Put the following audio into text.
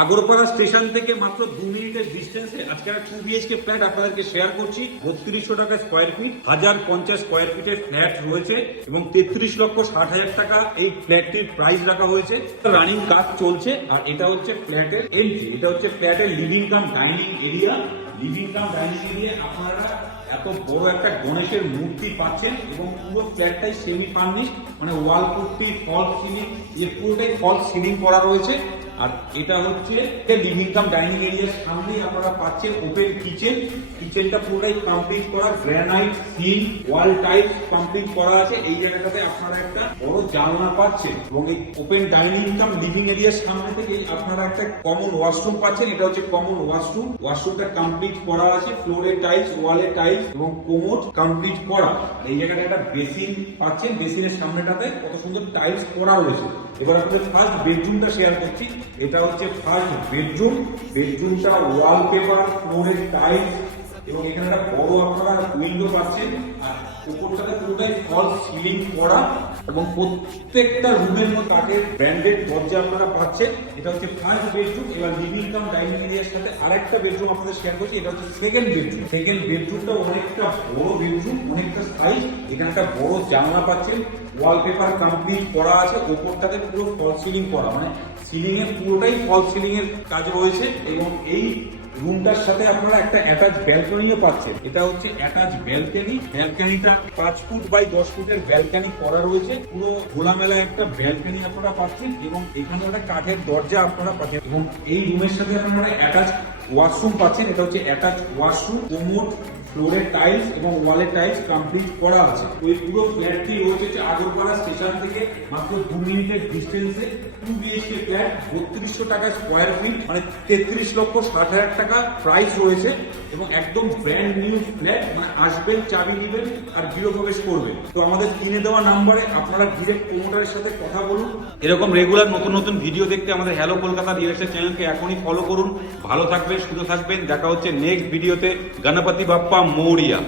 Agarpara station থেকে মাত্র 2 মিনিটের ডিস্টেন্সে আজকে একটা 2 বিএইচকে ফ্ল্যাট আপনাদেরকে শেয়ার করছি। 3200 টাকা স্কোয়ার ফিট, 1050 স্কোয়ার ফিটের ফ্ল্যাট রয়েছে এবং 33,60,000 টাকা এই ফ্ল্যাটটির প্রাইস রাখা হয়েছে। রানিং কাজ চলছে আর এটা হচ্ছে ফ্ল্যাটের এন্ট্রি, এটা হচ্ছে ফ্ল্যাটের living cum dining area. Living cum dining area আপনারা এত বড় একটা গণেশের মূর্তি পাচ্ছেন এবং পুরো ফ্ল্যাটটাই সেমি ফার্নিশড, মানে ওয়াল পুট্টি, ফল সিলিং, পুরোটাই ফল সিলিং করা রয়েছে। আর এটা হচ্ছে লিভিং কাম ডাইনিং এরিয়ার সামনেই আপনারা পাচ্ছেন ওপেন কিচেন। কিচেনটা পুরোটাই কমপ্লিট করা, granite seal, wall tiles complete করা আছে। এই জায়গাটাতে আপনারা একটা বড় জানলা পাচ্ছেন এবং এই ওপেন ডাইনিং কাম লিভিং এরিয়ার সামনে থেকে আপনারা একটা কমন ওয়াশরুম পাচ্ছেন। এটা হচ্ছে কমন ওয়াশরুম। ওয়াশরুমটা কমপ্লিট করা আছে, ফ্লোরে টাইলস, ওয়ালে টাইলস এবং কোমোড কমপ্লিট করা। এই জায়গাটা একটা বেসিন পাচ্ছেন, বেসিনের সামনেটাতে কত সুন্দর টাইলস করা রয়েছে। এবার আপনাদের ফার্স্ট বেডরুমটা শেয়ার করছি। এটা হচ্ছে ফার্স্ট বেডরুম। বেডরুমটা ওয়ালপেপার, ফ্লোরের টাইলস এবং এখানে একটা বড় আপনারা উইন্ডো পাচ্ছেন আর উপরটাতে পুরোটাই ফল সিলিং করা এবং প্রত্যেকটা রুমের মধ্যে কাঠের ব্র্যান্ডেড দরজা আপনারা পাচ্ছেন। এটা হচ্ছে ফার্স্ট বেডরুম। এবার লিভিং কাম ডাইনিং এরিয়ার সাথে আরেকটা বেডরুম আপনাদের শেয়ার করছি। এটা হচ্ছে সেকেন্ড বেডরুম। সেকেন্ড বেডরুমটা অনেকটা বড় বেডরুম, অনেকটা সাইজ। এখানে একটা বড় জানলা পাচ্ছেন, ওয়ালপেপার কমপ্লিট করা আছে, উপরটাতে পুরো ফল সিলিং করা, মানে সিলিং এর পুরোটাই ফল সিলিং এর কাজ রয়েছে এবং এই রুমটার সাথে আপনারা একটা অ্যাটাচ ব্যালকনিও পাচ্ছেন। এটা হচ্ছে অ্যাটাচ ব্যালকনি। ব্যালকনিটা 5 ফুট বাই 10 ফুটের ব্যালকনি করা রয়েছে। পুরো খোলামেলা একটা ব্যালকনি আপনারা পাচ্ছেন এবং এখানে একটা কাঠের দরজা আপনারা পাচ্ছেন এবং এই রুমের সাথে আপনারা অ্যাটাচ ওয়াশরুম পাচ্ছেন। এটা হচ্ছে অ্যাটাচ ওয়াশরুম, কোমোড, ফ্লোরের টাইলস এবং ওয়ালের টাইলস কমপ্লিট করা আছে। ওই পুরো ফ্ল্যাটটি রয়েছে আগরপাড়া স্টেশন থেকে মাত্র 2 মিনিটের ডিস্টেন্সে। 2 বিএইচকে ফ্ল্যাট, 3200 টাকা স্কোয়ার ফিট, মানে 33,60,000 টাকা প্রাইস রয়েছে এবং একদম ব্র্যান্ড নিউ ফ্ল্যাট। মানে আসবেন, চাবি নেবেন আর গৃহ প্রবেশ করবেন। তো আমাদের কিনে দেওয়া নাম্বারে আপনারা ডিরেক্ট প্রমোটারের সাথে কথা বলুন। এরকম রেগুলার নতুন নতুন ভিডিও দেখতে আমাদের হ্যালো কলকাতা রিয়েল এস্টেট চ্যানেলকে এখনই ফলো করুন। ভালো থাকবেন, সুস্থ থাকবেন। দেখা হচ্ছে নেক্সট ভিডিওতে। গণপতি বাপ্পা মৌরিয়া।